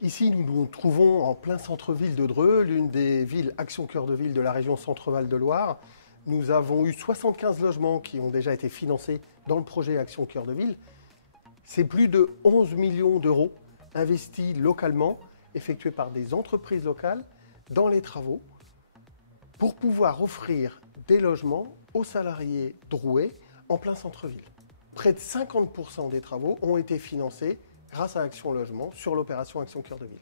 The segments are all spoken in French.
Ici, nous nous trouvons en plein centre-ville de Dreux, l'une des villes Action Cœur de Ville de la région Centre-Val de Loire. Nous avons eu 75 logements qui ont déjà été financés dans le projet Action Cœur de Ville. C'est plus de 11 millions d'euros investis localement, effectués par des entreprises locales dans les travaux, pour pouvoir offrir des logements aux salariés drouais en plein centre-ville. Près de 50% des travaux ont été financés grâce à Action Logement sur l'opération Action Cœur de Ville.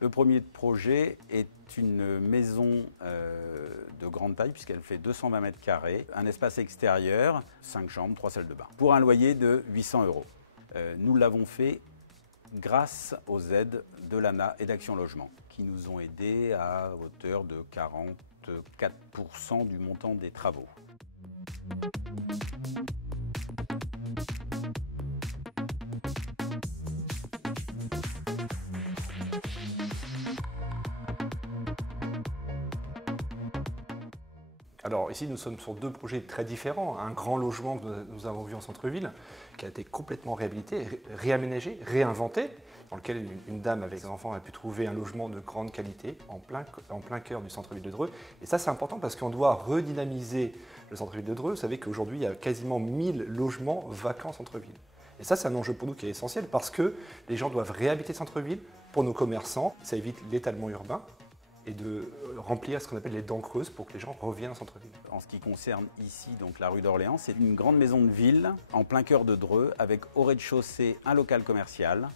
Le premier projet est une maison de grande taille puisqu'elle fait 220 mètres carrés, un espace extérieur, 5 chambres, 3 salles de bain, pour un loyer de 800 €. Nous l'avons fait grâce aux aides de l'ANA et d'Action Logement qui nous ont aidés à hauteur de 44% du montant des travaux. Alors ici, nous sommes sur deux projets très différents. Un grand logement que nous avons vu en centre-ville, qui a été complètement réhabilité, réaménagé, réinventé, dans lequel une dame avec ses enfants a pu trouver un logement de grande qualité en plein cœur du centre-ville de Dreux. Et ça, c'est important parce qu'on doit redynamiser le centre-ville de Dreux. Vous savez qu'aujourd'hui, il y a quasiment 1000 logements vacants en centre-ville. Et ça, c'est un enjeu pour nous qui est essentiel parce que les gens doivent réhabiter le centre-ville pour nos commerçants. Ça évite l'étalement urbain et de remplir ce qu'on appelle les dents creuses pour que les gens reviennent au centre-ville. En ce qui concerne ici donc la rue d'Orléans, c'est une grande maison de ville en plein cœur de Dreux avec au rez-de-chaussée un local commercial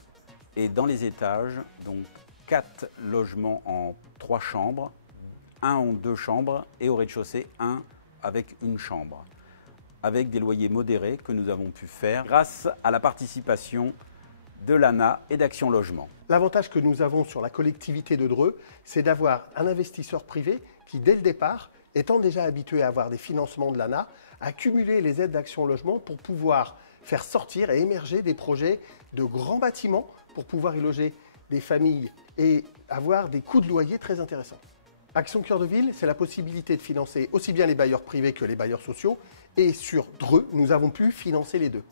et dans les étages donc 4 logements en 3 chambres, un en 2 chambres et au rez-de-chaussée un avec une chambre, avec des loyers modérés que nous avons pu faire grâce à la participation de l'ANA et d'Action Logement. L'avantage que nous avons sur la collectivité de Dreux, c'est d'avoir un investisseur privé qui, dès le départ, étant déjà habitué à avoir des financements de l'ANA, a cumulé les aides d'Action Logement pour pouvoir faire sortir et émerger des projets de grands bâtiments pour pouvoir y loger des familles et avoir des coûts de loyer très intéressants. Action Cœur de Ville, c'est la possibilité de financer aussi bien les bailleurs privés que les bailleurs sociaux. Et sur Dreux, nous avons pu financer les deux.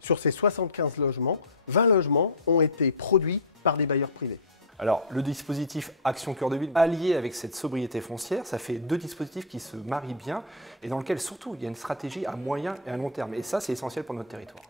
Sur ces 75 logements, 20 logements ont été produits par des bailleurs privés. Alors, le dispositif Action Cœur de Ville, allié avec cette sobriété foncière, ça fait deux dispositifs qui se marient bien et dans lesquels surtout il y a une stratégie à moyen et à long terme. Et ça, c'est essentiel pour notre territoire.